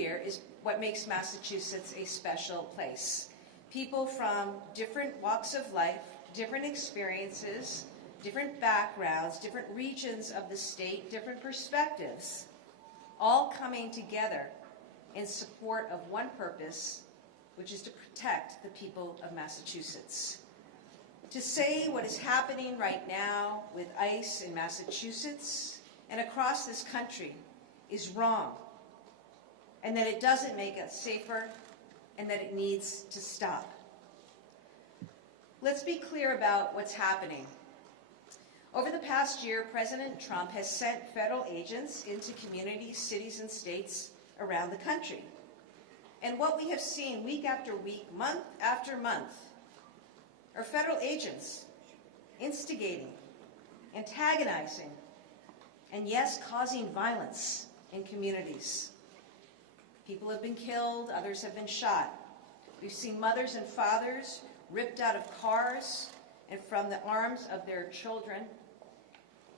here is what makes Massachusetts a special place. People from different walks of life, different experiences, different backgrounds, different regions of the state, different perspectives, all coming together in support of one purpose, which is to protect the people of Massachusetts. To say what is happening right now with ICE in Massachusetts and across this country is wrong, and that it doesn't make us safer, and that it needs to stop. Let's be clear about what's happening. Over the past year, President Trump has sent federal agents into communities, cities, and states around the country. And what we have seen week after week, month after month, are federal agents instigating, antagonizing, and yes, causing violence in communities. People have been killed, others have been shot. We've seen mothers and fathers ripped out of cars and from the arms of their children.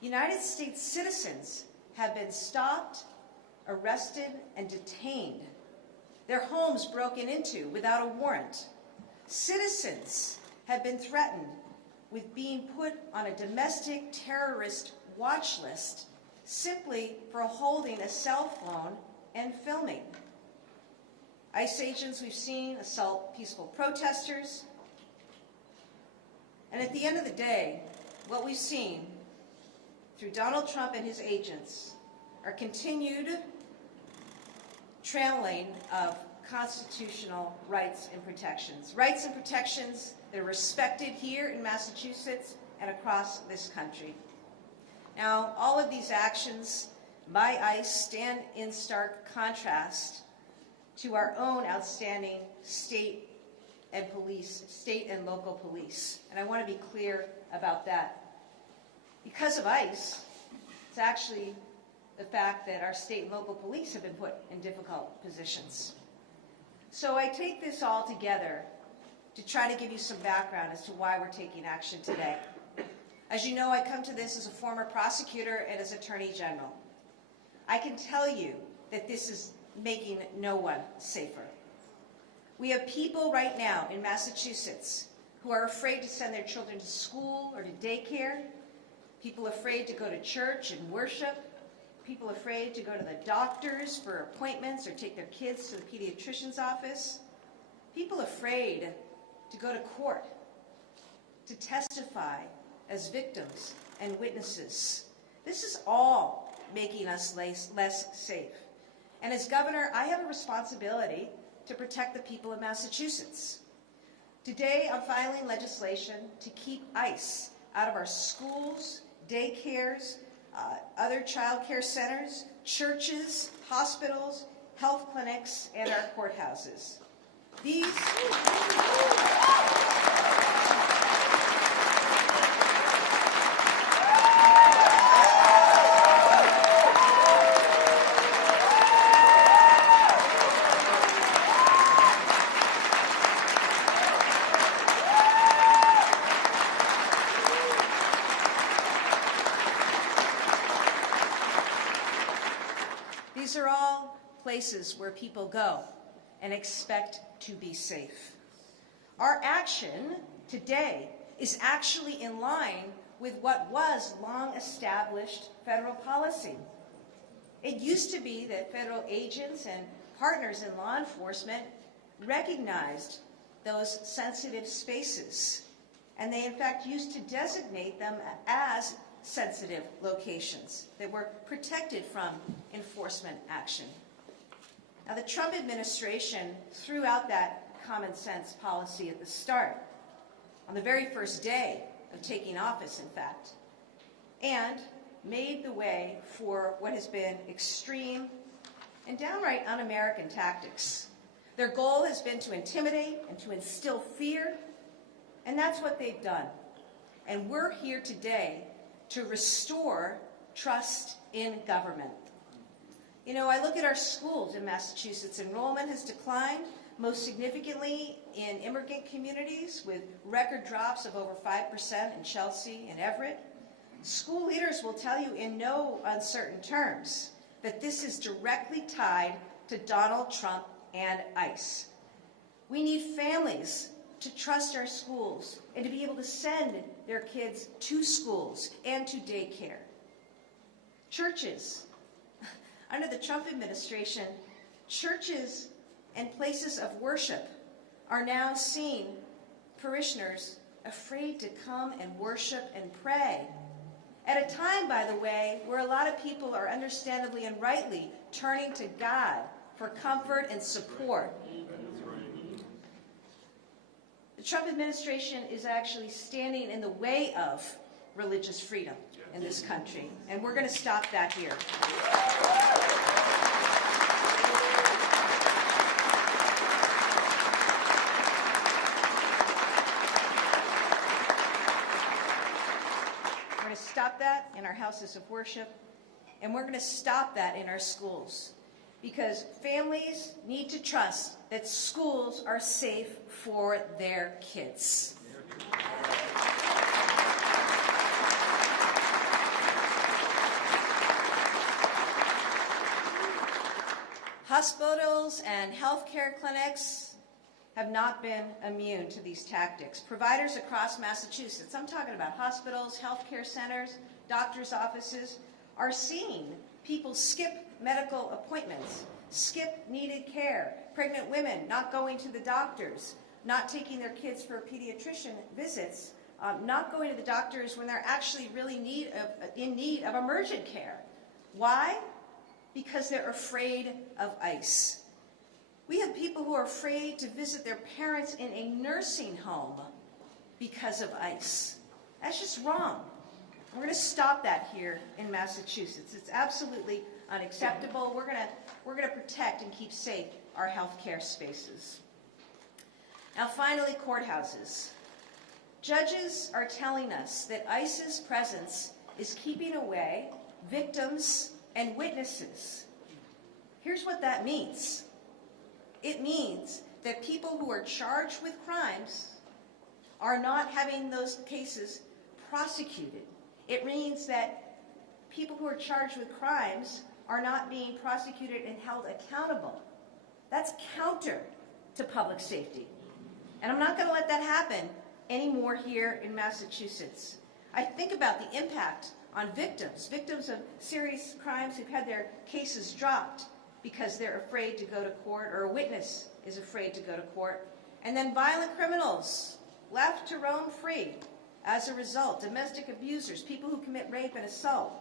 United States citizens have been stopped, arrested, and detained. Their homes broken into without a warrant. Citizens have been threatened with being put on a domestic terrorist watch list simply for holding a cell phone and filming. ICE agents we've seen assault peaceful protesters. And at the end of the day, what we've seen through Donald Trump and his agents are continued trampling of constitutional rights and protections. Rights and protections that are respected here in Massachusetts and across this country. Now, all of these actions by ICE stand in stark contrast to our own outstanding state and local police. And I want to be clear about that. Because of ICE, it's actually the fact that our state and local police have been put in difficult positions. So I take this all together to try to give you some background as to why we're taking action today. As you know, I come to this as a former prosecutor and as Attorney General. I can tell you that this is making no one safer. We have people right now in Massachusetts who are afraid to send their children to school or to daycare, people afraid to go to church and worship, people afraid to go to the doctors for appointments or take their kids to the pediatrician's office, people afraid to go to court, to testify as victims and witnesses. This is all making us less safe. And as governor, I have a responsibility to protect the people of Massachusetts. Today, I'm filing legislation to keep ICE out of our schools, daycares, other child care centers, churches, hospitals, health clinics, and our courthouses. These are all places where people go and expect to be safe. Our action today is actually in line with what was long-established federal policy. It used to be that federal agents and partners in law enforcement recognized those sensitive spaces, and they in fact used to designate them as sensitive locations that were protected from enforcement action. Now, the Trump administration threw out that common sense policy at the start, on the very first day of taking office, in fact, and made the way for what has been extreme and downright un-American tactics. Their goal has been to intimidate and to instill fear, and that's what they've done. And we're here today to restore trust in government. You know, I look at our schools in Massachusetts. Enrollment has declined, most significantly in immigrant communities, with record drops of over 5% in Chelsea and Everett. School leaders will tell you in no uncertain terms that this is directly tied to Donald Trump and ICE. We need families to trust our schools and to be able to send their kids to schools and to daycare. Churches. Under the Trump administration, churches and places of worship are now seeing parishioners afraid to come and worship and pray. At a time, by the way, where a lot of people are understandably and rightly turning to God for comfort and support. The Trump administration is actually standing in the way of religious freedom in this country, and we're going to stop that here. We're going to stop that in our houses of worship, and we're going to stop that in our schools, because families need to trust that schools are safe for their kids. Hospitals and healthcare clinics have not been immune to these tactics. Providers across Massachusetts, I'm talking about hospitals, healthcare centers, doctors' offices, are seeing people skip medical appointments, skip needed care, pregnant women not going to the doctors, not taking their kids for pediatrician visits, not going to the doctors when they're actually really in need of emergent care. Why? Because they're afraid of ICE. We have people who are afraid to visit their parents in a nursing home because of ICE. That's just wrong. We're going to stop that here in Massachusetts. It's absolutely unacceptable. We're going to protect and keep safe our healthcare spaces. Now, finally, courthouses. Judges are telling us that ICE's presence is keeping away victims and witnesses. Here's what that means. It means that people who are charged with crimes are not having those cases prosecuted. It means that people who are charged with crimes are not being prosecuted and held accountable. That's counter to public safety. And I'm not going to let that happen anymore here in Massachusetts. I think about the impact on victims of serious crimes who've had their cases dropped because they're afraid to go to court, or a witness is afraid to go to court, and then violent criminals left to roam free as a result, domestic abusers, people who commit rape and assault.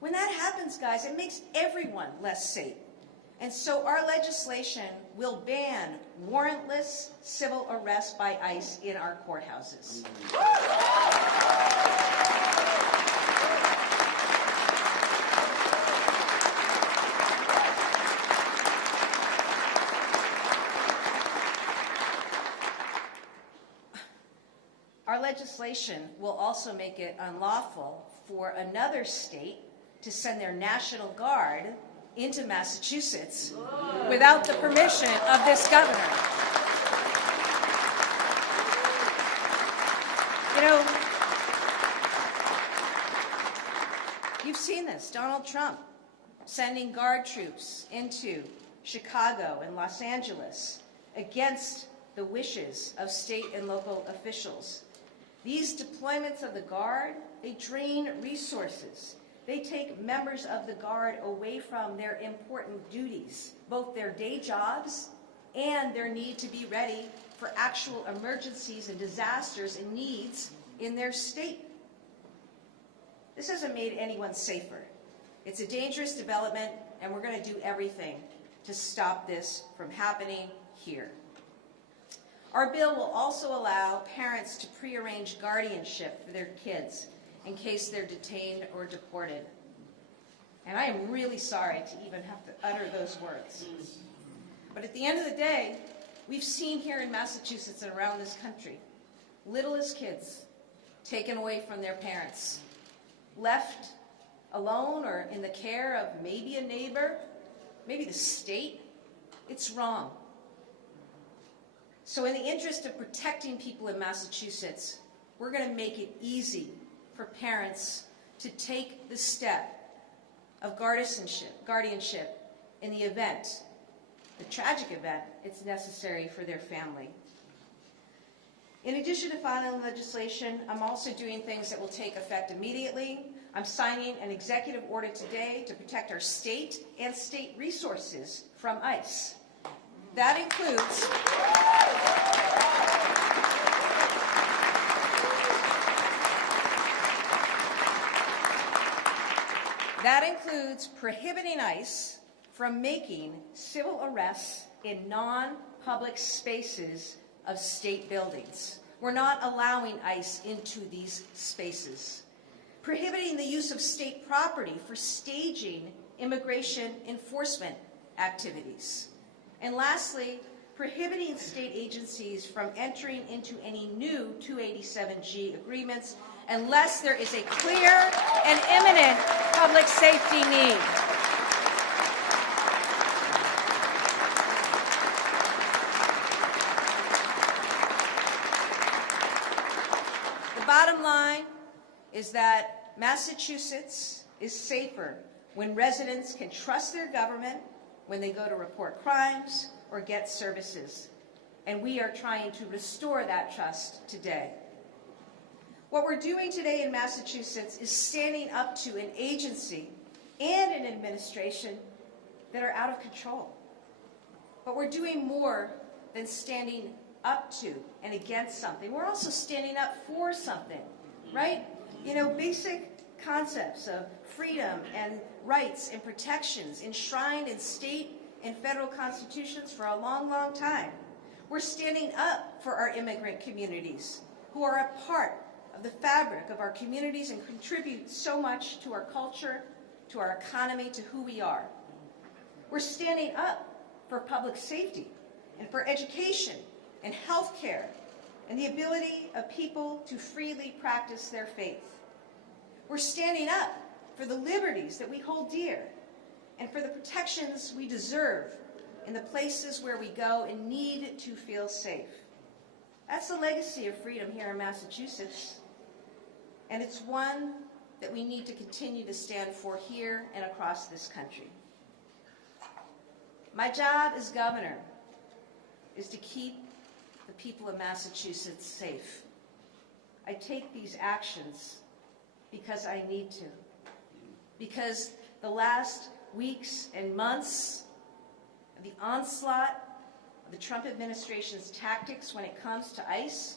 When that happens, guys, it makes everyone less safe. And so our legislation will ban warrantless civil arrest by ICE in our courthouses. Our legislation will also make it unlawful for another state to send their National Guard into Massachusetts without the permission of this governor. You know, you've seen this. Donald Trump sending Guard troops into Chicago and Los Angeles against the wishes of state and local officials. These deployments of the Guard, they drain resources. They take members of the Guard away from their important duties, both their day jobs and their need to be ready for actual emergencies and disasters and needs in their state. This hasn't made anyone safer. It's a dangerous development, and we're going to do everything to stop this from happening here. Our bill will also allow parents to prearrange guardianship for their kids in case they're detained or deported. And I am really sorry to even have to utter those words. But at the end of the day, we've seen here in Massachusetts and around this country, littlest kids taken away from their parents, left alone or in the care of maybe a neighbor, maybe the state. It's wrong. So in the interest of protecting people in Massachusetts, we're going to make it easy for parents to take the step of guardianship in the event tragic event, it's necessary for their family. In addition to filing legislation, I'm also doing things that will take effect immediately. I'm signing an executive order today to protect our state and state resources from ICE. That includes prohibiting ICE from making civil arrests in non-public spaces of state buildings. We're not allowing ICE into these spaces. Prohibiting the use of state property for staging immigration enforcement activities. And lastly, prohibiting state agencies from entering into any new 287G agreements unless there is a clear and imminent public safety need. The bottom line is that Massachusetts is safer when residents can trust their government when they go to report crimes or get services. And we are trying to restore that trust today. What we're doing today in Massachusetts is standing up to an agency and an administration that are out of control. But we're doing more than standing up to and against something. We're also standing up for something, right? You know, basic concepts of freedom and rights and protections enshrined in state and federal constitutions for a long, long time. We're standing up for our immigrant communities who are a part of the fabric of our communities and contribute so much to our culture, to our economy, to who we are. We're standing up for public safety and for education and health care and the ability of people to freely practice their faith. We're standing up for the liberties that we hold dear and for the protections we deserve in the places where we go and need to feel safe. That's the legacy of freedom here in Massachusetts, and it's one that we need to continue to stand for here and across this country. My job as governor is to keep the people of Massachusetts safe. I take these actions because I need to. Because the last weeks and months of the onslaught of the Trump administration's tactics when it comes to ICE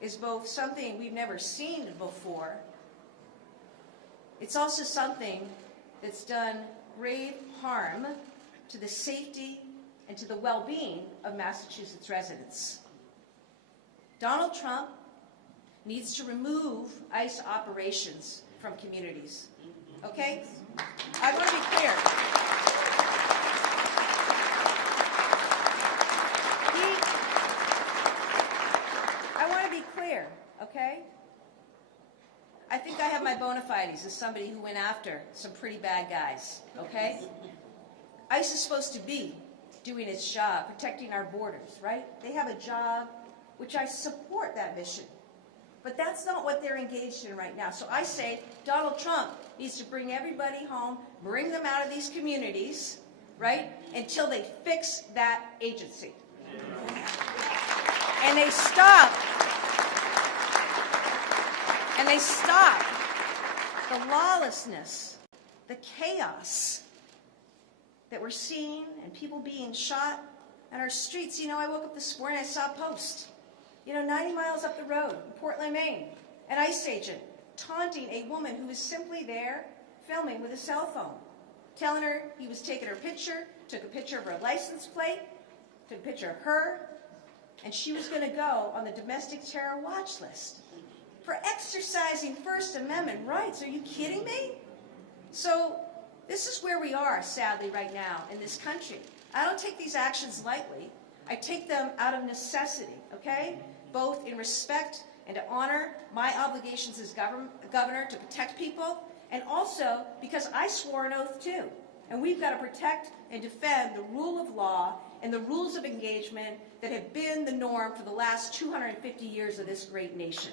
is both something we've never seen before. It's also something that's done grave harm to the safety and to the well-being of Massachusetts residents. Donald Trump needs to remove ICE operations from communities. Okay? I want to be clear. I want to be clear, okay? I think I have my bona fides as somebody who went after some pretty bad guys, okay? ICE is supposed to be doing its job, protecting our borders, right? They have a job, which I support that mission. But that's not what they're engaged in right now. So I say Donald Trump needs to bring everybody home, bring them out of these communities, right, until they fix that agency. And they stop the lawlessness, the chaos that we're seeing and people being shot on our streets. You know, I woke up this morning, I saw a post. 90 miles up the road in Portland, Maine, an ICE agent taunting a woman who was simply there filming with a cell phone, telling her he was taking her picture, took a picture of her license plate, took a picture of her, and she was going to go on the domestic terror watch list for exercising First Amendment rights. Are you kidding me? So this is where we are, sadly, right now in this country. I don't take these actions lightly. I take them out of necessity, okay? Both in respect and to honor my obligations as governor to protect people, and also because I swore an oath too. And we've got to protect and defend the rule of law and the rules of engagement that have been the norm for the last 250 years of this great nation.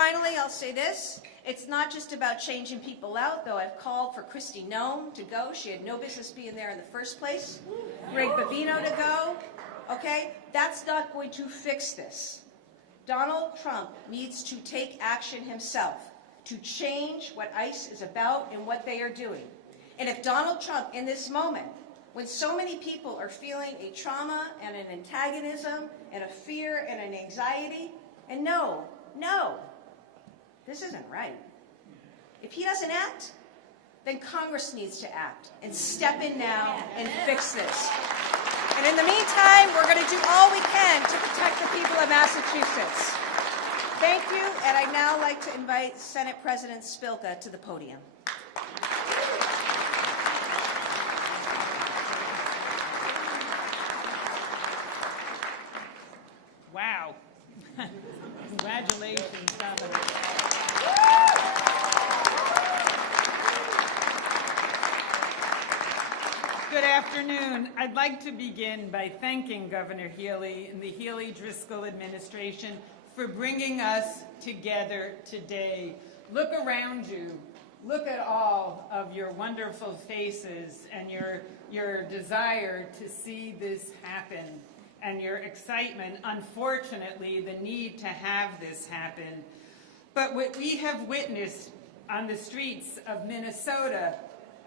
finally, I'll say this. It's not just about changing people out, though I've called for Kristi Noem to go. She had no business being there in the first place. Greg Bavino to go. Okay? That's not going to fix this. Donald Trump needs to take action himself to change what ICE is about and what they are doing. And if Donald Trump, in this moment, when so many people are feeling a trauma and an antagonism and a fear and an anxiety, and no, this isn't right. If he doesn't act, then Congress needs to act and step in now and fix this. And in the meantime, we're going to do all we can to protect the people of Massachusetts. Thank you, and I'd now like to invite Senate President Spilka to the podium. Wow. Congratulations, Governor. Good afternoon. I'd like to begin by thanking Governor Healey and the Healey-Driscoll administration for bringing us together today. Look around you. Look at all of your wonderful faces and your desire to see this happen and your excitement, unfortunately, the need to have this happen. But what we have witnessed on the streets of Minnesota,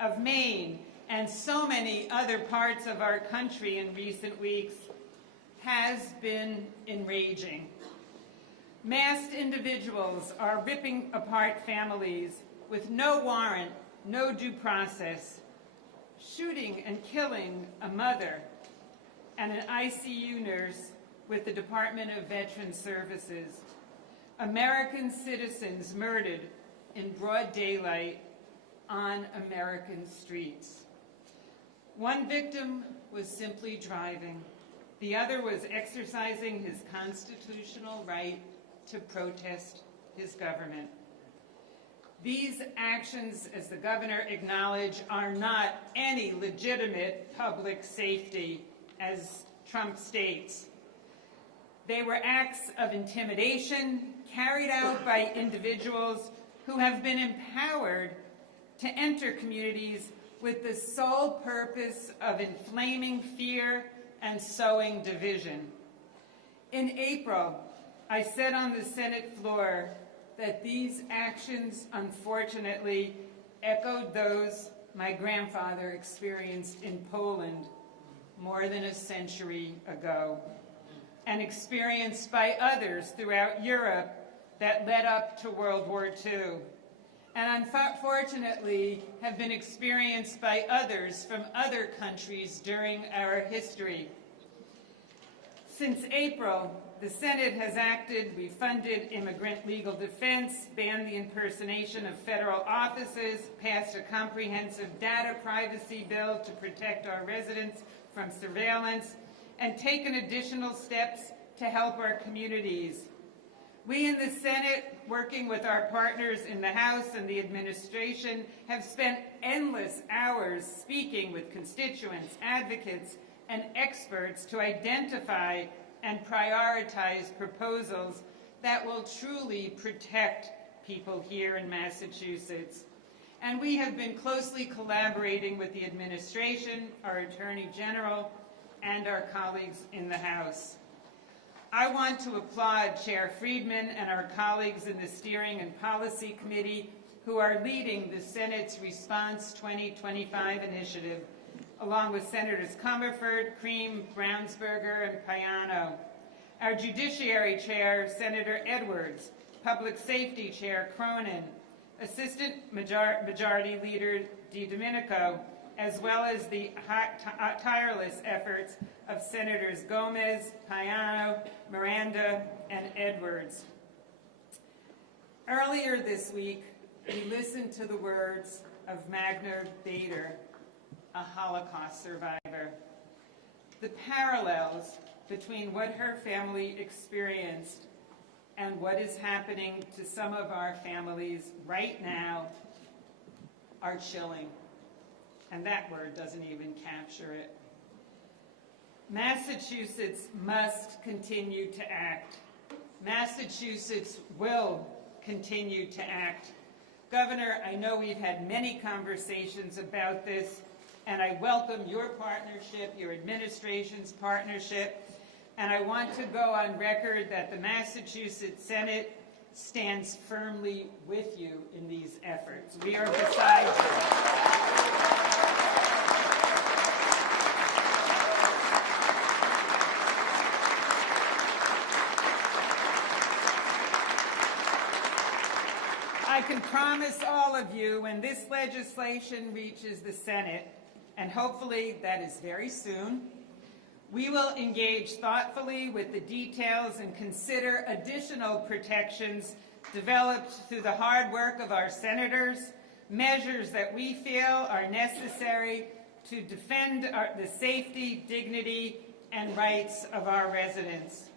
of Maine, and so many other parts of our country in recent weeks has been enraging. Masked individuals are ripping apart families with no warrant, no due process, shooting and killing a mother and an ICU nurse with the Department of Veterans Services. American citizens murdered in broad daylight on American streets. One victim was simply driving. The other was exercising his constitutional right to protest his government. These actions, as the governor acknowledged, are not any legitimate public safety, as Trump states. They were acts of intimidation carried out by individuals who have been empowered to enter communities with the sole purpose of inflaming fear and sowing division. In April, I said on the Senate floor that these actions, unfortunately, echoed those my grandfather experienced in Poland more than a century ago, and experienced by others throughout Europe that led up to World War II, and unfortunately have been experienced by others from other countries during our history. Since April, the Senate has acted. We funded immigrant legal defense, banned the impersonation of federal offices, passed a comprehensive data privacy bill to protect our residents from surveillance, and taken additional steps to help our communities. We in the Senate, working with our partners in the House and the administration, have spent endless hours speaking with constituents, advocates, and experts to identify and prioritize proposals that will truly protect people here in Massachusetts. And we have been closely collaborating with the administration, our Attorney General, and our colleagues in the House. I want to applaud Chair Friedman and our colleagues in the Steering and Policy Committee who are leading the Senate's Response 2025 initiative, along with Senators Comerford, Cream, Brownsberger, and Payano. Our Judiciary Chair, Senator Edwards, Public Safety Chair Cronin, Assistant Majority Leader DiDomenico, as well as the tireless efforts of Senators Gomez, Payano, Miranda, and Edwards. Earlier this week, we listened to the words of Magna Bader, a Holocaust survivor. The parallels between what her family experienced and what is happening to some of our families right now are chilling. And that word doesn't even capture it. Massachusetts must continue to act. Massachusetts will continue to act. Governor, I know we've had many conversations about this, and I welcome your partnership, your administration's partnership, and I want to go on record that the Massachusetts Senate stands firmly with you in these efforts. We are beside you. I can promise all of you when this legislation reaches the Senate, and hopefully that is very soon, we will engage thoughtfully with the details and consider additional protections developed through the hard work of our senators, measures that we feel are necessary to defend the safety, dignity, and rights of our residents.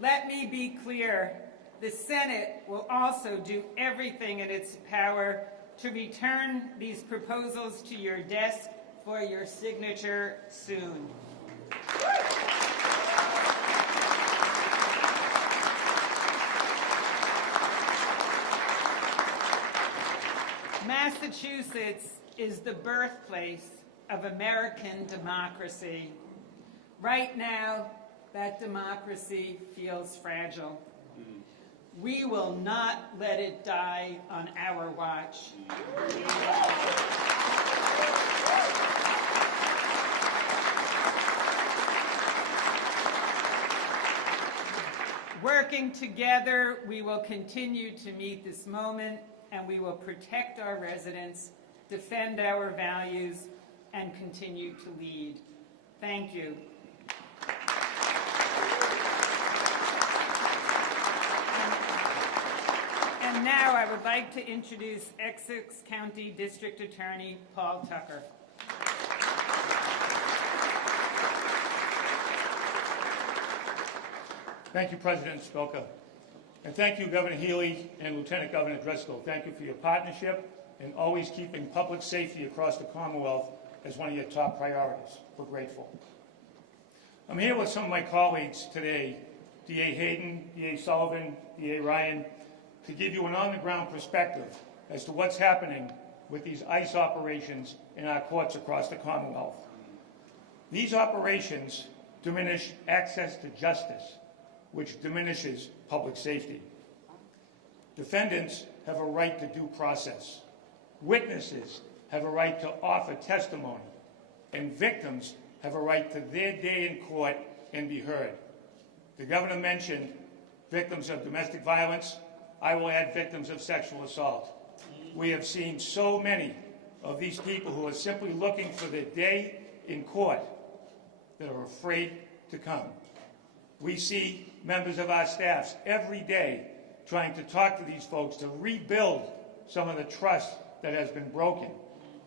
Let me be clear. The Senate will also do everything in its power to return these proposals to your desk for your signature soon. Massachusetts is the birthplace of American democracy. Right now, that democracy feels fragile. We will not let it die on our watch. Working together, we will continue to meet this moment, and we will protect our residents, defend our values, and continue to lead. Thank you. And now I would like to introduce Essex County District Attorney Paul Tucker. Thank you, President Spilka. And thank you, Governor Healey and Lieutenant Governor Driscoll. Thank you for your partnership and always keeping public safety across the Commonwealth as one of your top priorities. We're grateful. I'm here with some of my colleagues today, D.A. Hayden, D.A. Sullivan, D.A. Ryan, to give you an on-the-ground perspective as to what's happening with these ICE operations in our courts across the Commonwealth. These operations diminish access to justice, which diminishes public safety. Defendants have a right to due process. Witnesses have a right to offer testimony. And victims have a right to their day in court and be heard. The governor mentioned victims of domestic violence. I will add victims of sexual assault. We have seen so many of these people who are simply looking for their day in court that are afraid to come. We see members of our staffs every day trying to talk to these folks to rebuild some of the trust that has been broken.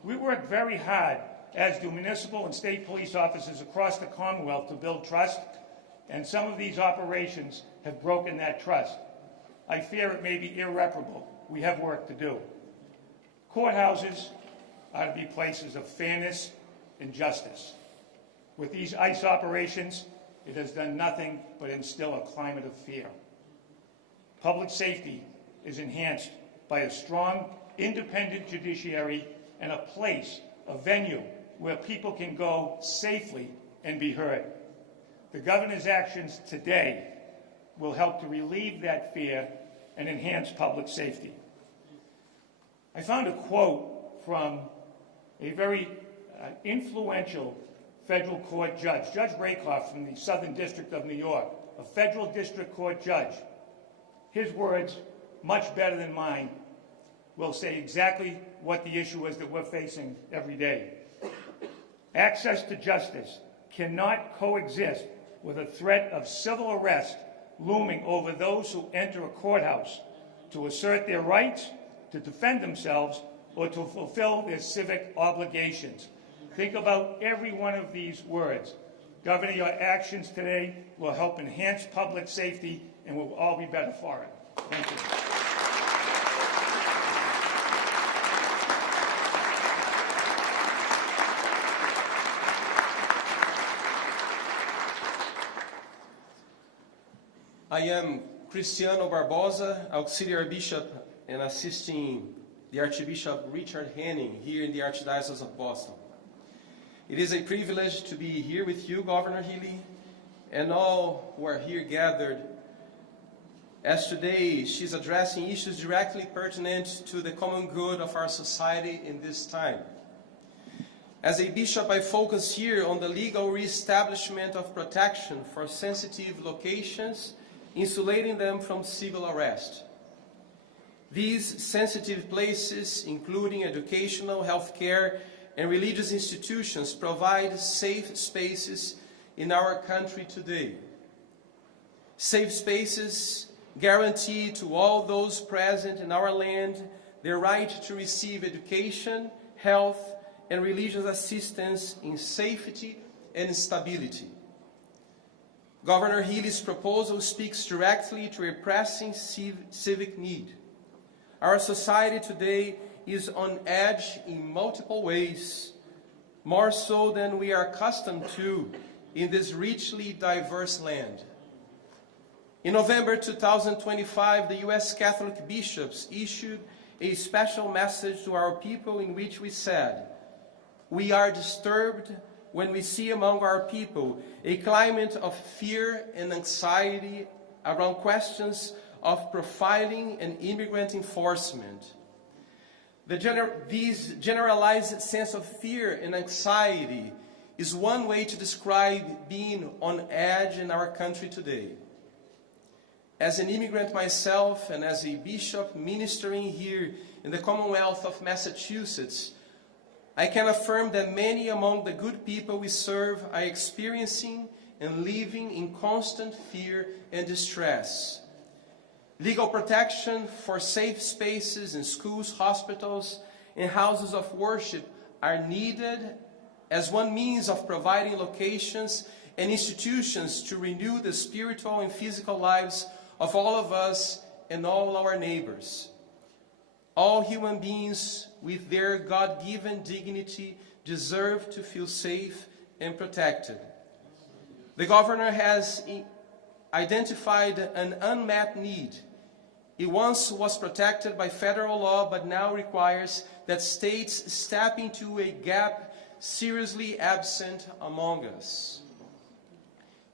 We work very hard, as do municipal and state police officers across the Commonwealth, to build trust, and some of these operations have broken that trust. I fear it may be irreparable. We have work to do. Courthouses are to be places of fairness and justice. With these ICE operations, it has done nothing but instill a climate of fear. Public safety is enhanced by a strong, independent judiciary and a place, a venue, where people can go safely and be heard. The governor's actions today will help to relieve that fear and enhance public safety. I found a quote from a very influential federal court judge, Judge Rakoff from the Southern District of New York, a federal district court judge. His words, much better than mine, will say exactly what the issue is that we're facing every day. Access to justice cannot coexist with a threat of civil arrest looming over those who enter a courthouse to assert their rights, to defend themselves, or to fulfill their civic obligations. Think about every one of these words. Governor, your actions today will help enhance public safety, and we'll all be better for it. Thank you. I am Cristiano Barbosa, Auxiliary Bishop and assisting the Archbishop Richard Henning here in the Archdiocese of Boston. It is a privilege to be here with you, Governor Healey, and all who are here gathered, as today she's addressing issues directly pertinent to the common good of our society in this time. As a bishop, I focus here on the legal reestablishment of protection for sensitive locations, insulating them from civil arrest. These sensitive places, including educational, healthcare, and religious institutions, provide safe spaces in our country today. Safe spaces guarantee to all those present in our land their right to receive education, health, and religious assistance in safety and stability. Governor Healey's proposal speaks directly to a pressing civic need. Our society today is on edge in multiple ways, more so than we are accustomed to in this richly diverse land. In November 2025, the U.S. Catholic bishops issued a special message to our people in which we said, "We are disturbed when we see among our people a climate of fear and anxiety around questions of profiling and immigrant enforcement. This generalized sense of fear and anxiety is one way to describe being on edge in our country today. As an immigrant myself and as a bishop ministering here in the Commonwealth of Massachusetts, I can affirm that many among the good people we serve are experiencing and living in constant fear and distress. Legal protection for safe spaces in schools, hospitals, and houses of worship are needed as one means of providing locations and institutions to renew the spiritual and physical lives of all of us and all our neighbors. All human beings with their God-given dignity deserve to feel safe and protected. The governor has identified an unmet need. It once was protected by federal law, but now requires that states step into a gap seriously absent among us.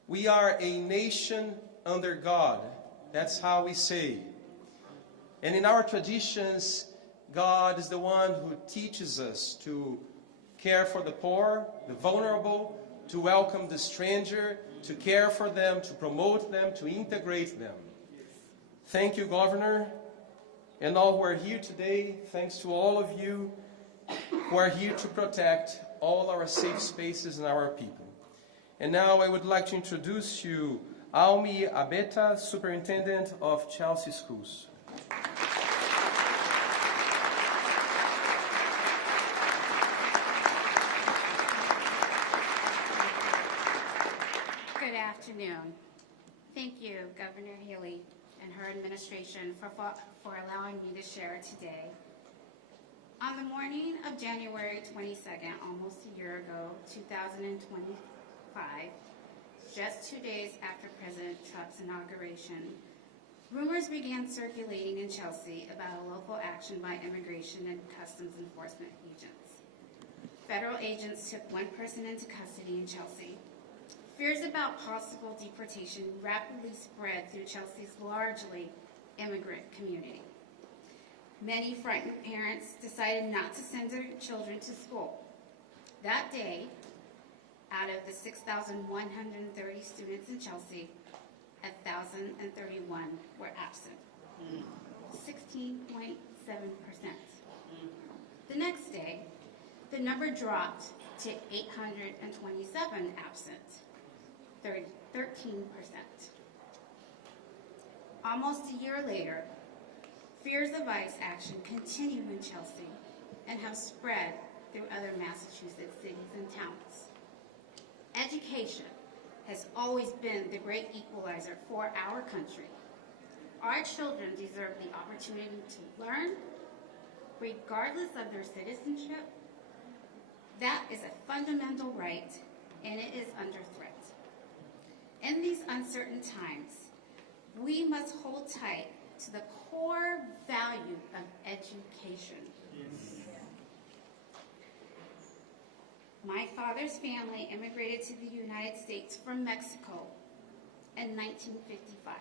We are a nation under God. That's how we say. And in our traditions, God is the one who teaches us to care for the poor, the vulnerable, to welcome the stranger, to care for them, to promote them, to integrate them. Thank you, Governor, and all who are here today. Thanks to all of you who are here to protect all our safe spaces and our people. And now I would like to introduce you Almi Abeta, Superintendent of Chelsea Schools. Good afternoon. Thank you, Governor Healey and her administration for allowing me to share today. On the morning of January 22nd, almost a year ago, 2025, just 2 days after President Trump's inauguration, rumors began circulating in Chelsea about a local action by immigration and customs enforcement agents. Federal agents took one person into custody in Chelsea. Fears about possible deportation rapidly spread through Chelsea's largely immigrant community. Many frightened parents decided not to send their children to school. That day, out of the 6,130 students in Chelsea, 1,031 were absent, 16.7%. The next day, the number dropped to 827 absent, 13%. Almost a year later, fears of ICE action continue in Chelsea and have spread through other Massachusetts cities and towns. Education has always been the great equalizer for our country. Our children deserve the opportunity to learn, regardless of their citizenship. That is a fundamental right, and it is under threat. In these uncertain times, We must hold tight to the core value of education. My father's family immigrated to the United States from Mexico in 1955.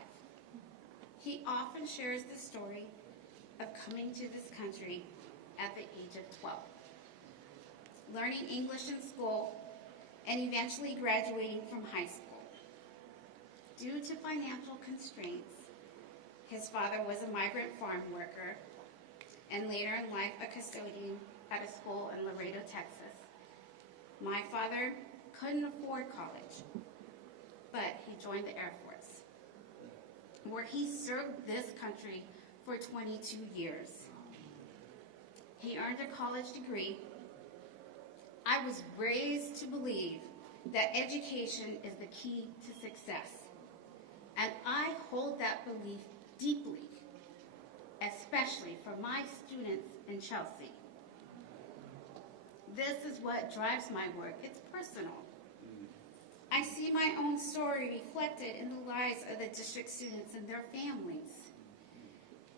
He often shares the story of coming to this country at the age of 12, learning English in school, and eventually graduating from high school. Due to financial constraints, his father was a migrant farm worker and later in life a custodian at a school in Laredo, Texas. My father couldn't afford college, but he joined the Air Force, where he served this country for 22 years. He earned a college degree. I was raised to believe that education is the key to success, and I hold that belief deeply, especially for my students in Chelsea. This is what drives my work. It's personal. I see my own story reflected in the lives of the district students and their families.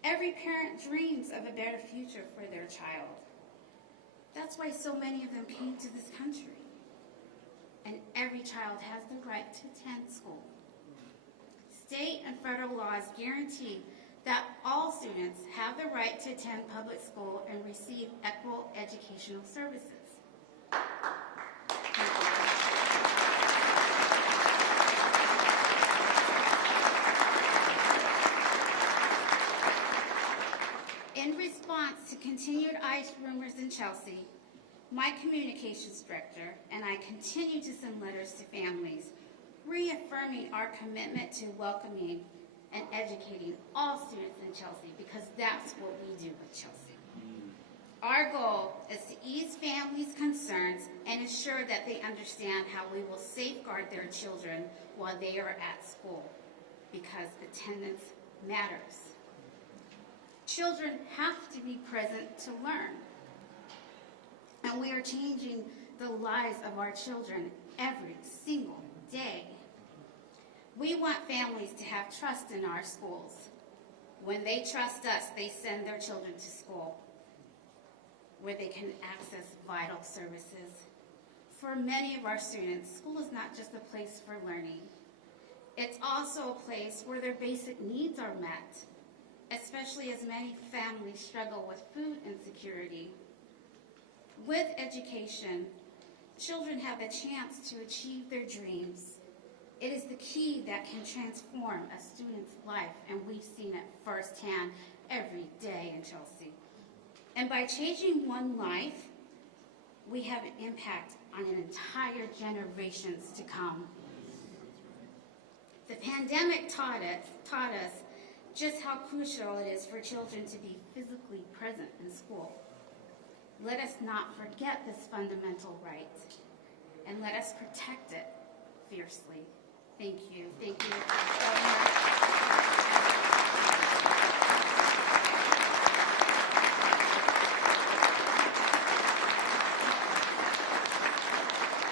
Every parent dreams of a better future for their child. That's why so many of them came to this country. And every child has the right to attend school. State and federal laws guarantee that all students have the right to attend public school and receive equitable educational services. In response to continued ICE rumors in Chelsea, my communications director and I continue to send letters to families reaffirming our commitment to welcoming and educating all students in Chelsea, because that's what we do with Chelsea. Our goal is to ease families' concerns and ensure that they understand how we will safeguard their children while they are at school, because attendance matters. Children have to be present to learn. And we are changing the lives of our children every single day. We want families to have trust in our schools. When they trust us, they send their children to school, where they can access vital services. For many of our students, school is not just a place for learning. It's also a place where their basic needs are met, especially as many families struggle with food insecurity. With education, children have a chance to achieve their dreams. It is the key that can transform a student's life, and we've seen it firsthand every day in Chelsea. And by changing one life, we have an impact on an entire generations to come. The pandemic taught us just how crucial it is for children to be physically present in school. Let us not forget this fundamental right, and let us protect it fiercely. Thank you. Thank you, Governor.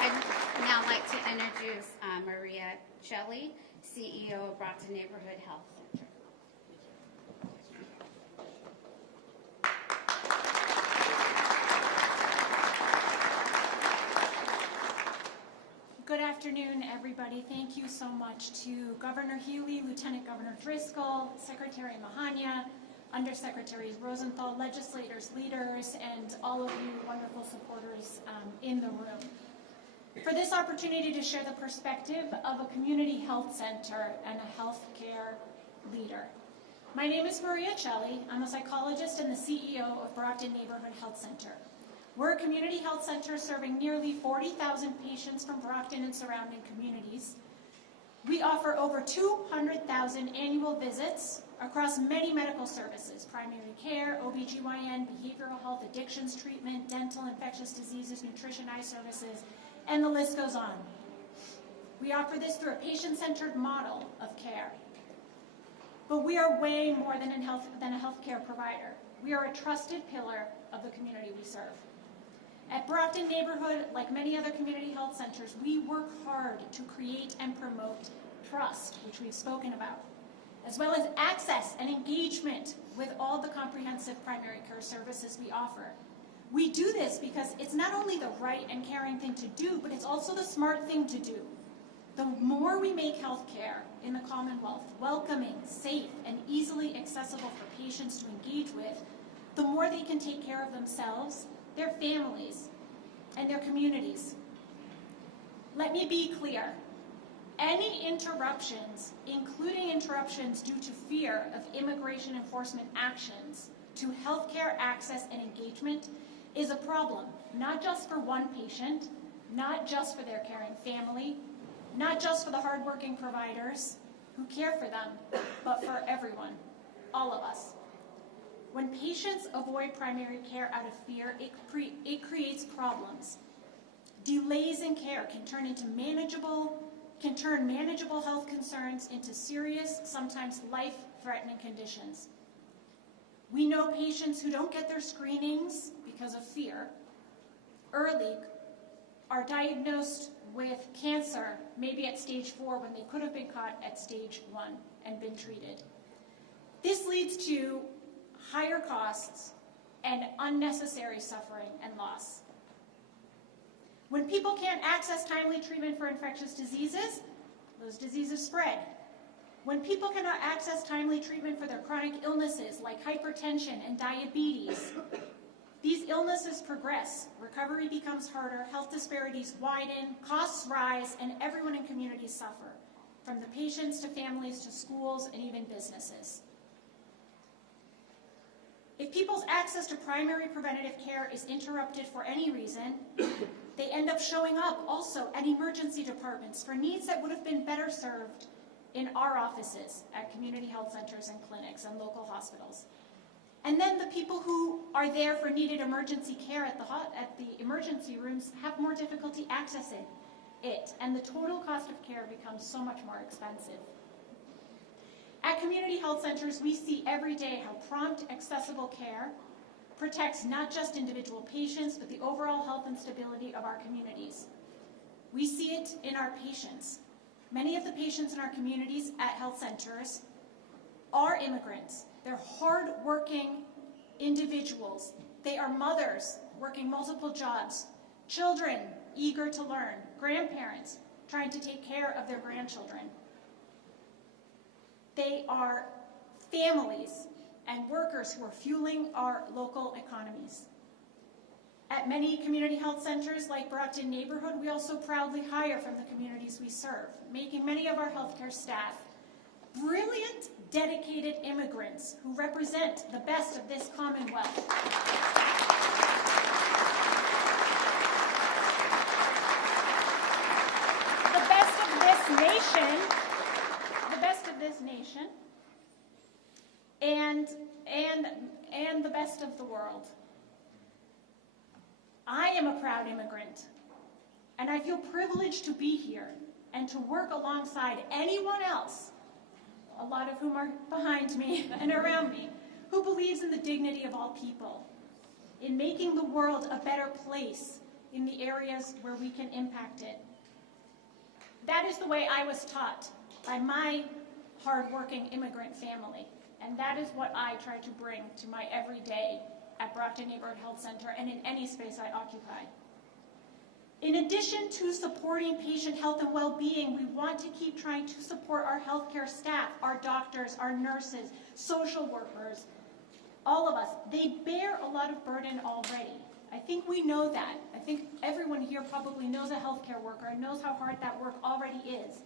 I'd now like to introduce Maria Healey, CEO of Brockton Neighborhood Health Center. Good afternoon, everybody. Thank you so much to Governor Healey, Lieutenant Governor Driscoll, Secretary Mahania, Undersecretaries Rosenthal, legislators, leaders, and all of you wonderful supporters in the room, for this opportunity to share the perspective of a community health center and a healthcare leader. My name is Maria Healey. I'm a psychologist and the CEO of Brockton Neighborhood Health Center. We're a community health center serving nearly 40,000 patients from Brockton and surrounding communities. We offer over 200,000 annual visits across many medical services: primary care, OBGYN, behavioral health, addictions treatment, dental, infectious diseases, nutrition, eye services, and the list goes on. We offer this through a patient-centered model of care. But we are way more than a healthcare provider. We are a trusted pillar of the community we serve. At Brockton Neighborhood, like many other community health centers, we work hard to create and promote trust, which we've spoken about, as well as access and engagement with all the comprehensive primary care services we offer. We do this because it's not only the right and caring thing to do, but it's also the smart thing to do. The more we make healthcare in the Commonwealth welcoming, safe, and easily accessible for patients to engage with, the more they can take care of themselves, their families, and their communities. Let me be clear. Any interruptions, including interruptions due to fear of immigration enforcement actions to healthcare access and engagement, is a problem, not just for one patient, not just for their caring family, not just for the hardworking providers who care for them, but for everyone, all of us. When patients avoid primary care out of fear, it creates problems. Delays in care can turn manageable health concerns into serious, sometimes life-threatening conditions. We know patients who don't get their screenings because of fear early are diagnosed with cancer, maybe at stage 4 when they could have been caught at stage 1 and been treated. This leads to higher costs and unnecessary suffering and loss. When people can't access timely treatment for infectious diseases, those diseases spread. When people cannot access timely treatment for their chronic illnesses like hypertension and diabetes, these illnesses progress, recovery becomes harder, health disparities widen, costs rise, and everyone in communities suffer, from the patients to families to schools and even businesses. If people's access to primary preventative care is interrupted for any reason, they end up showing up also at emergency departments for needs that would have been better served in our offices at community health centers and clinics and local hospitals. And then the people who are there for needed emergency care at the emergency rooms have more difficulty accessing it, and the total cost of care becomes so much more expensive. At community health centers, we see every day how prompt, accessible care protects not just individual patients, but the overall health and stability of our communities. We see it in our patients. Many of the patients in our communities at health centers are immigrants. They're hard-working individuals. They are mothers working multiple jobs, children eager to learn, grandparents trying to take care of their grandchildren. They are families and workers who are fueling our local economies. At many community health centers like Brockton Neighborhood, we also proudly hire from the communities we serve, making many of our healthcare staff brilliant, dedicated immigrants who represent the best of this Commonwealth. The best of this nation, and the best of the world. I am a proud immigrant, and I feel privileged to be here and to work alongside anyone else, a lot of whom are behind me and around me, who believes in the dignity of all people, in making the world a better place in the areas where we can impact it. That is the way I was taught by my hardworking immigrant family, and that is what I try to bring to my everyday at Brockton Neighborhood Health Center and in any space I occupy. In addition to supporting patient health and well-being, we want to keep trying to support our healthcare staff, our doctors, our nurses, social workers, all of us. They bear a lot of burden already. I think we know that. I think everyone here probably knows a healthcare worker and knows how hard that work already is.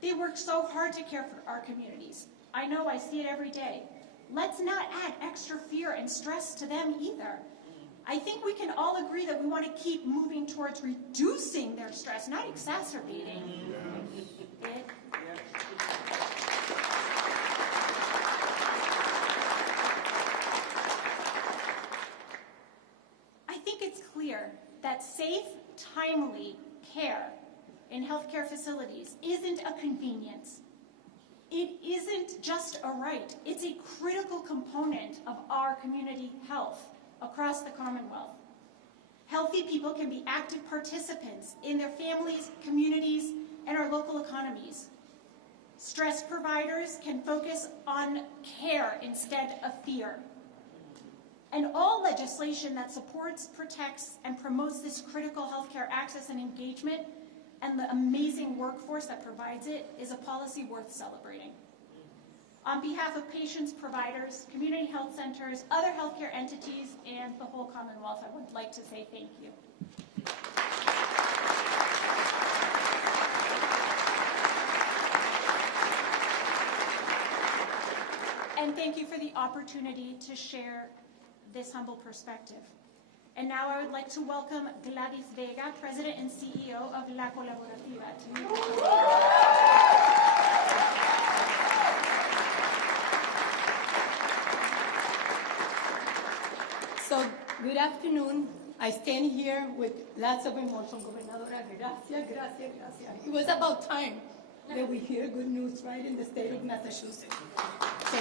They work so hard to care for our communities. I know, I see it every day. Let's not add extra fear and stress to them either. I think we can all agree that we want to keep moving towards reducing their stress, not exacerbating it. I think it's clear that safe, timely care in healthcare facilities isn't a convenience. It isn't just a right. It's a critical component of our community health across the Commonwealth. Healthy people can be active participants in their families, communities, and our local economies. Stress providers can focus on care instead of fear. And all legislation that supports, protects, and promotes this critical healthcare access and engagement and the amazing workforce that provides it is a policy worth celebrating. On behalf of patients, providers, community health centers, other healthcare entities, and the whole Commonwealth, I would like to say thank you. And thank you for the opportunity to share this humble perspective. And now I would like to welcome Gladys Vega, President and CEO of La Colaborativa. So, good afternoon. I stand here with lots of emotion. Gobernadora, gracias, gracias, gracias. It was about time that we hear good news, right, in the state of Massachusetts. So,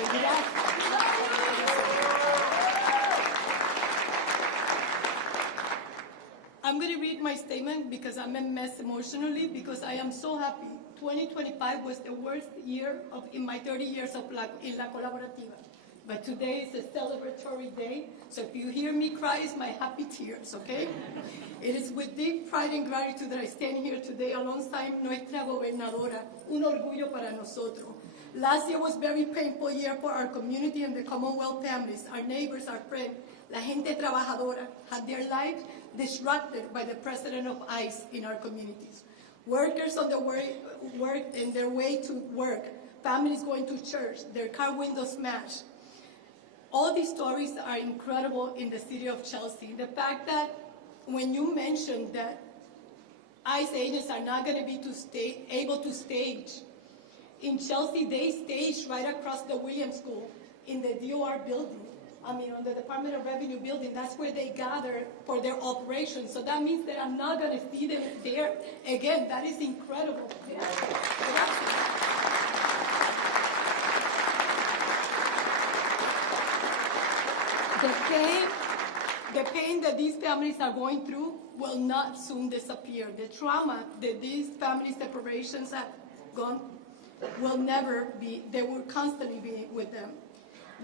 I'm going to read my statement because I'm a mess emotionally because I am so happy. 2025 was the worst year in my 30 years in La Colaborativa. But today is a celebratory day, so if you hear me cry, it's my happy tears, okay? It is with deep pride and gratitude that I stand here today alongside nuestra gobernadora, un orgullo para nosotros. Last year was a very painful year for our community and the Commonwealth families, our neighbors, our friends. La gente trabajadora had their lives disrupted by the president of ICE in our communities. Workers on their way to work, families going to church, their car windows smashed. All these stories are incredible in the city of Chelsea. The fact that when you mentioned that ICE agents are not going to be able to stage, in Chelsea they staged right across the Williams School in the DOR building. On the Department of Revenue building, that's where they gather for their operations. So that means that I'm not going to see them there again. That is incredible. The pain that these families are going through will not soon disappear. The trauma that these family separations have gone will never be, they will constantly be with them.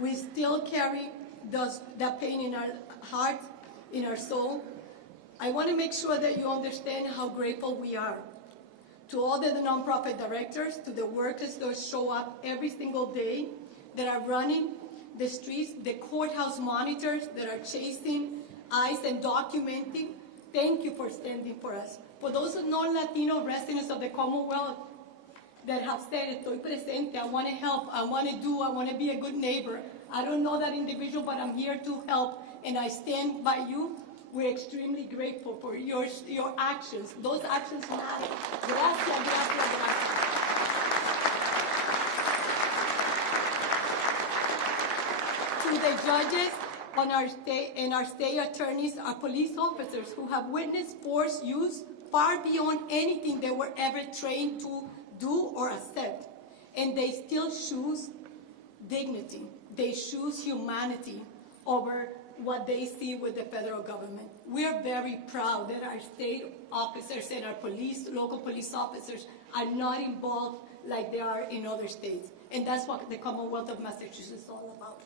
We still carry that pain in our heart, in our soul. I want to make sure that you understand how grateful we are to all the nonprofit directors, to the workers that show up every single day, that are running the streets, the courthouse monitors that are chasing ICE and documenting. Thank you for standing for us. For those non-Latino residents of the Commonwealth that have said, estoy presente, I want to help, I want to be a good neighbor. I don't know that individual, but I'm here to help, and I stand by you. We're extremely grateful for your actions. Those actions matter. Gracias, gracias, gracias. To the judges on our state and our state attorneys, our police officers who have witnessed force use far beyond anything they were ever trained to do or accept, and they still choose dignity. They choose humanity over what they see with the federal government. We are very proud that our state officers and our local police officers are not involved like they are in other states. And that's what the Commonwealth of Massachusetts is all about.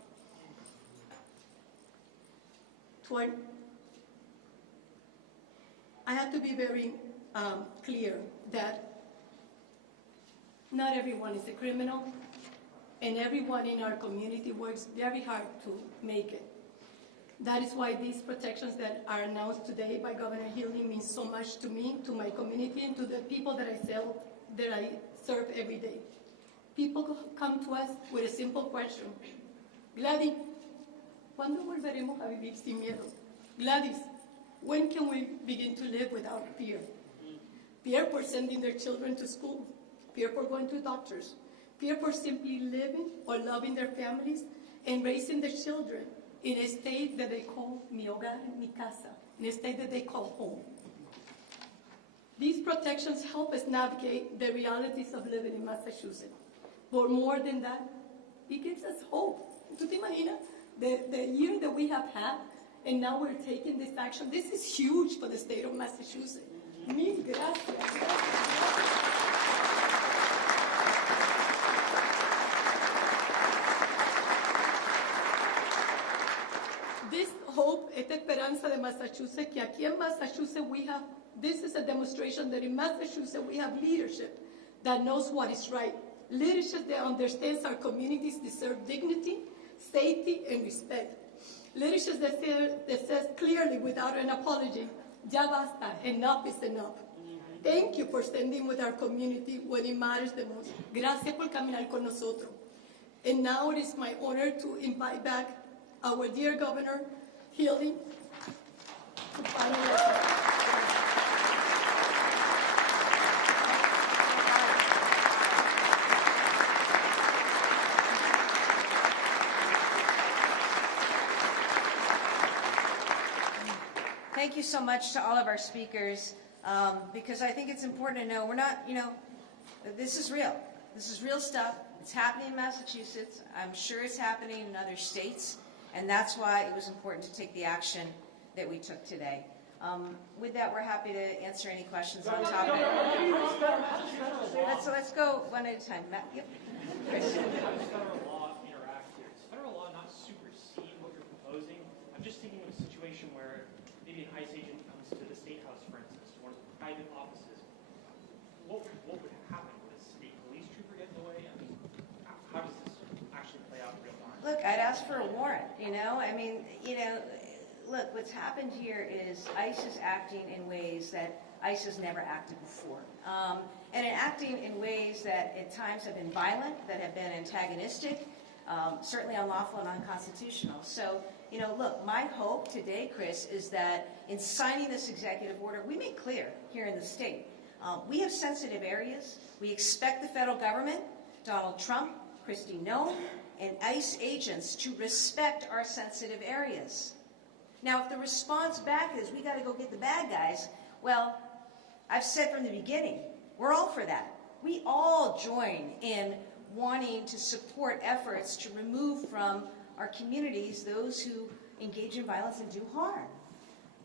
I have to be very clear that not everyone is a criminal, and everyone in our community works very hard to make it. That is why these protections that are announced today by Governor Healey mean so much to me, to my community, and to the people that I serve every day. People come to us with a simple question. Gladys, ¿cuándo volveremos a vivir sin miedo? Gladys, when can we begin to live without fear? Fear for sending their children to school, fear for going to doctors, fear for simply living or loving their families and raising their children in a state that they call mi hogar, mi casa, in a state that they call home. These protections help us navigate the realities of living in Massachusetts. But more than that, it gives us hope. ¿Tú te imaginas? The year that we have had, and now we're taking this action. This is huge for the state of Massachusetts. Mil gracias. esta esperanza de Massachusetts, que aquí en Massachusetts this is a demonstration that in Massachusetts we have leadership that knows what is right. Leadership that understands our communities deserve dignity, safety, and respect. Leadership that says clearly without an apology, ya basta, enough is enough. Thank you for standing with our community when it matters the most. Gracias por caminar con nosotros. And now it is my honor to invite back our dear Governor, Healey, to finalize. Thank you so much to all of our speakers, because I think it's important to know we're not, this is real. This is real stuff. It's happening in Massachusetts. I'm sure it's happening in other states, and that's why it was important to take the action that we took today. With that, we're happy to answer any questions on top of it. So let's go one at a time. Matt, yep. Chris. How does federal law interact here? Does federal law not supersede what you're proposing? I'm just thinking of a situation where maybe an ICE agent comes to the State House, for instance, to one of the private offices. What would happen? Would a state police trooper get in the way? I mean, how does this actually play out in real time? Look, I'd ask for a warrant, look, what's happened here is ICE is acting in ways that ICE has never acted before. And acting in ways that at times have been violent, that have been antagonistic, certainly unlawful and unconstitutional. So, look, my hope today, Chris, is that in signing this executive order, we make clear here in the state, we have sensitive areas. We expect the federal government, Donald Trump, Kristi Noem, and ICE agents to respect our sensitive areas. Now, if the response back is we got to go get the bad guys, well, I've said from the beginning, we're all for that. We all join in wanting to support efforts to remove from our communities those who engage in violence and do harm.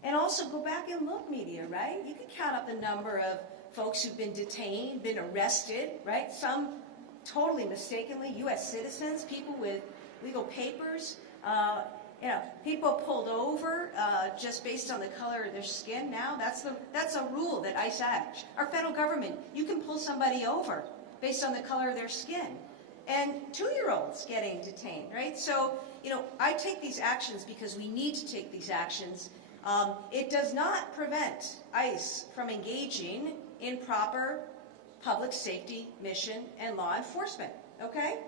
And also go back and look, media, right? You can count up the number of folks who've been detained, been arrested, right? Some totally mistakenly, U.S. citizens, people with legal papers, people pulled over just based on the color of their skin now. That's a rule that ICE has. Our federal government, you can pull somebody over based on the color of their skin. And 2-year-olds getting detained, right? So, I take these actions because we need to take these actions. It does not prevent ICE from engaging in proper public safety mission and law enforcement, okay?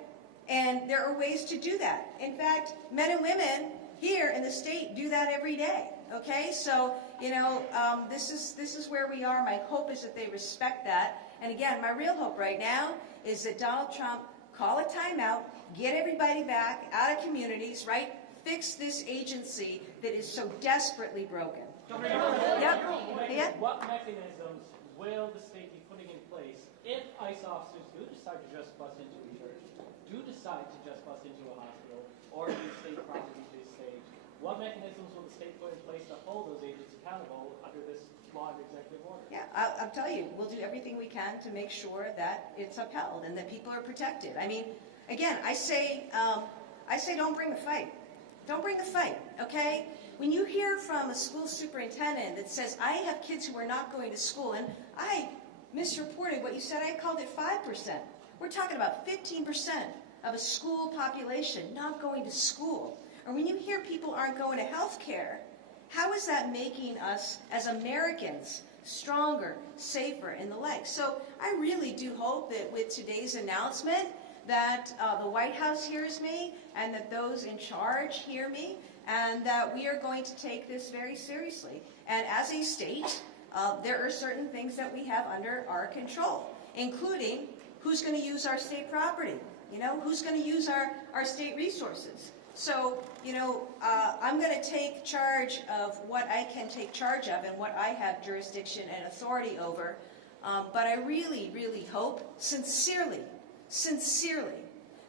And there are ways to do that. In fact, men and women here in the state do that every day, okay? So, this is where we are. My hope is that they respect that. And again, my real hope right now is that Donald Trump call a timeout, get everybody back out of communities, right? Fix this agency that is so desperately broken. Yep. Yeah. What mechanisms will the state be putting in place if ICE officers do decide to just bust into a church, do decide to just bust into a hospital, or use state property to stage? What mechanisms will the state put in place to hold those agents accountable under this law and executive order? Yeah, I'll tell you, we'll do everything we can to make sure that it's upheld and that people are protected. I mean, again, I say don't bring the fight. Don't bring the fight, okay? When you hear from a school superintendent that says, I have kids who are not going to school, and I misreported what you said, I called it 5%. We're talking about 15% of a school population not going to school. Or when you hear people aren't going to health care, how is that making us as Americans stronger, safer, and the like? So I really do hope that with today's announcement that the White House hears me and that those in charge hear me and that we are going to take this very seriously. And as a state, there are certain things that we have under our control, including who's going to use our state property, who's going to use our state resources. So, I'm going to take charge of what I can take charge of and what I have jurisdiction and authority over. But I really, really hope, sincerely,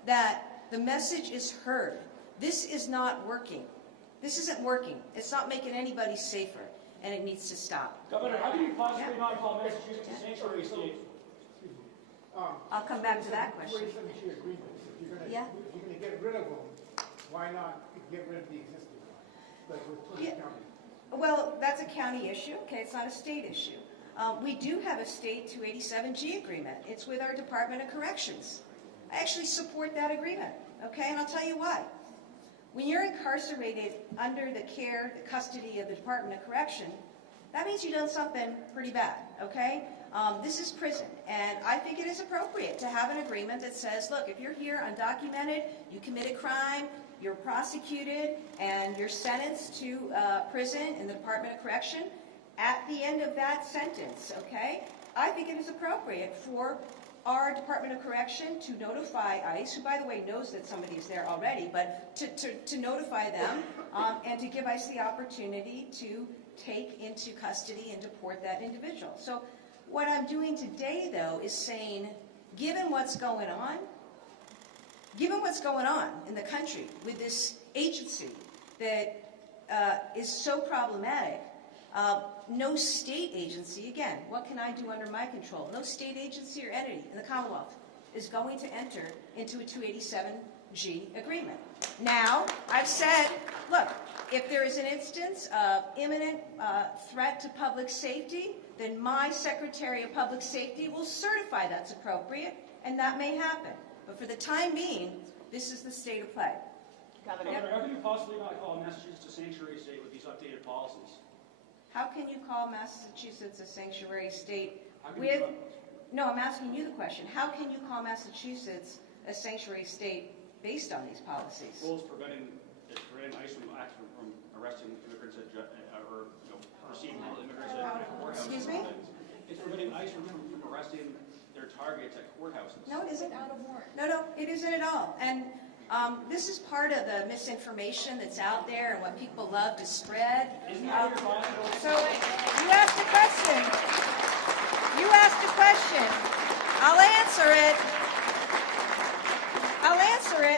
that the message is heard. This is not working. This isn't working. It's not making anybody safer, and it needs to stop. Governor, how can you possibly not call Massachusetts a sanctuary state? I'll come back to that question. If you're going to Yeah. get rid of them, why not get rid of the existing one? Yeah. Well, that's a county issue, okay? It's not a state issue. We do have a state 287G agreement. It's with our Department of Corrections. I actually support that agreement, okay? And I'll tell you why. When you're incarcerated under the care, the custody of the Department of Correction, that means you've done something pretty bad, okay? This is prison, and I think it is appropriate to have an agreement that says, look, if you're here undocumented, you commit a crime, you're prosecuted, and you're sentenced to prison in the Department of Correction, at the end of that sentence, okay, I think it is appropriate for our Department of Correction to notify ICE, who, by the way, knows that somebody is there already, but to notify them and to give ICE the opportunity to take into custody and deport that individual. So what I'm doing today, though, is saying, given what's going on in the country with this agency that is so problematic, no state agency, again, what can I do under my control? No state agency or entity in the Commonwealth is going to enter into a 287G agreement. Now, I've said, look, if there is an instance of imminent threat to public safety, then my Secretary of Public Safety will certify that's appropriate, and that may happen. But for the time being, this is the state of play. Governor, how can you possibly not call Massachusetts a sanctuary state with these updated policies? How can you call Massachusetts a sanctuary state How can with... you No, I'm asking you the question. How can you call Massachusetts a sanctuary state based on these policies? rules preventing ICE from arresting immigrants or receiving immigrants at courthouses? Excuse me? It's preventing ICE from arresting their targets at courthouses. No, it isn't. No, it isn't at all. And this is part of the misinformation that's out there and what people love to spread. Isn't that what you're talking about? So you asked a question. You asked a question. I'll answer it.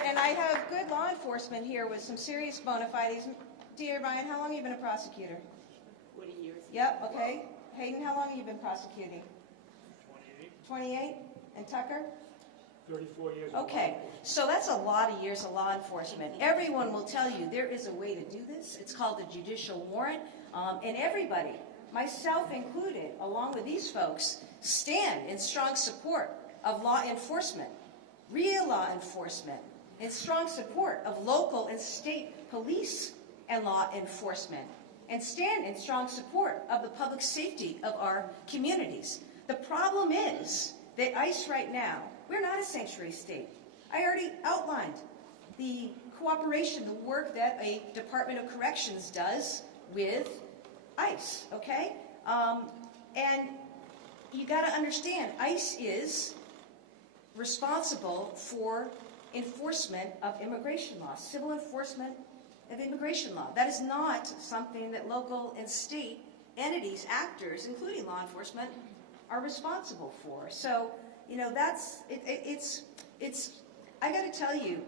And I have good law enforcement here with some serious bona fides. Dear Ryan, how long have you been a prosecutor? 20 years. Yep, okay. Hayden, how long have you been prosecuting? 28. And Tucker? 34 years. Okay, so that's a lot of years of law enforcement. Everyone will tell you there is a way to do this. It's called the judicial warrant. And everybody, myself included, along with these folks, stand in strong support of law enforcement, real law enforcement, in strong support of local and state police and law enforcement, and stand in strong support of the public safety of our communities. The problem is that ICE right now, we're not a sanctuary state. I already outlined the cooperation, the work that a Department of Corrections does with ICE, okay? And you got to understand, ICE is responsible for enforcement of immigration law, civil enforcement of immigration law. That is not something that local and state entities, actors, including law enforcement, are responsible for. So, you know, it's I got to tell you,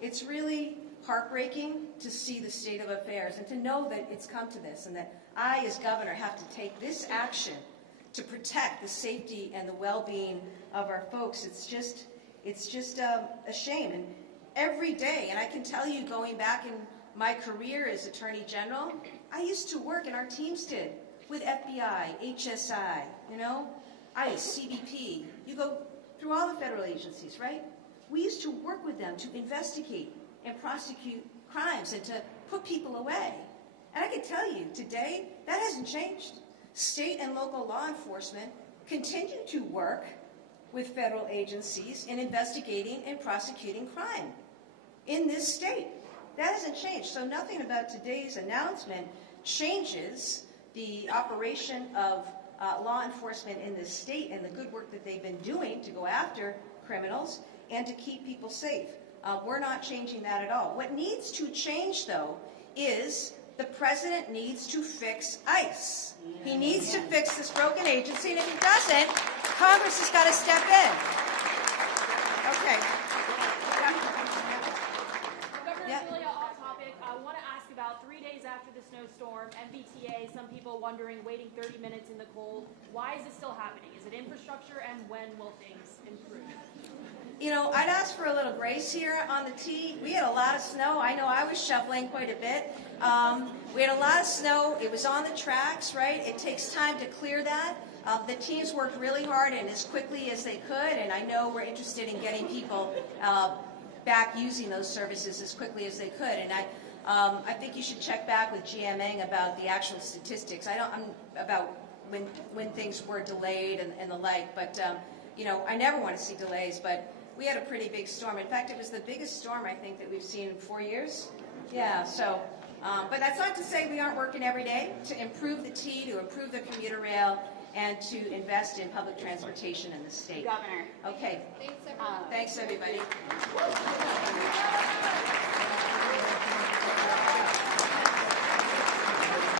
it's really heartbreaking to see the state of affairs and to know that it's come to this, and that I, as governor, have to take this action to protect the safety and the well-being of our folks. It's just a shame. And every day, and I can tell you, going back in my career as Attorney General, I used to work, and our teams did, with FBI, HSI, you know, ICE, CBP. You go through all the federal agencies, right? We used to work with them to investigate and prosecute crimes and to put people away. And I can tell you, today, that hasn't changed. State and local law enforcement continue to work with federal agencies in investigating and prosecuting crime in this state. That hasn't changed. So nothing about today's announcement changes the operation of law enforcement in this state and the good work that they've been doing to go after criminals and to keep people safe. We're not changing that at all. What needs to change, though, is the president needs to fix ICE. He needs to fix this broken agency, and if he doesn't, Congress has got to step in. Okay. Governor Healey, off topic. topic. I want to ask about 3 days after the snowstorm, MBTA, some people wondering, waiting 30 minutes in the cold. Why is this still happening? Is it infrastructure, and when will things improve? You know, I'd ask for a little grace here on the T. We had a lot of snow. I know I was shoveling quite a bit. We had a lot of snow. It was on the tracks, right? It takes time to clear that. The teams worked really hard and as quickly as they could, and I know we're interested in getting people back using those services as quickly as they could. And I think you should check back with GMA about the actual statistics. I'm about when things were delayed and the like, but you know, I never want to see delays, but we had a pretty big storm. In fact, it was the biggest storm, I think, that we've seen in 4 years. Yeah, so, but that's not to say we aren't working every day to improve the T, to improve the commuter rail, and to invest in public transportation in the state. Governor. Okay. Thanks, everybody. Thanks, everybody.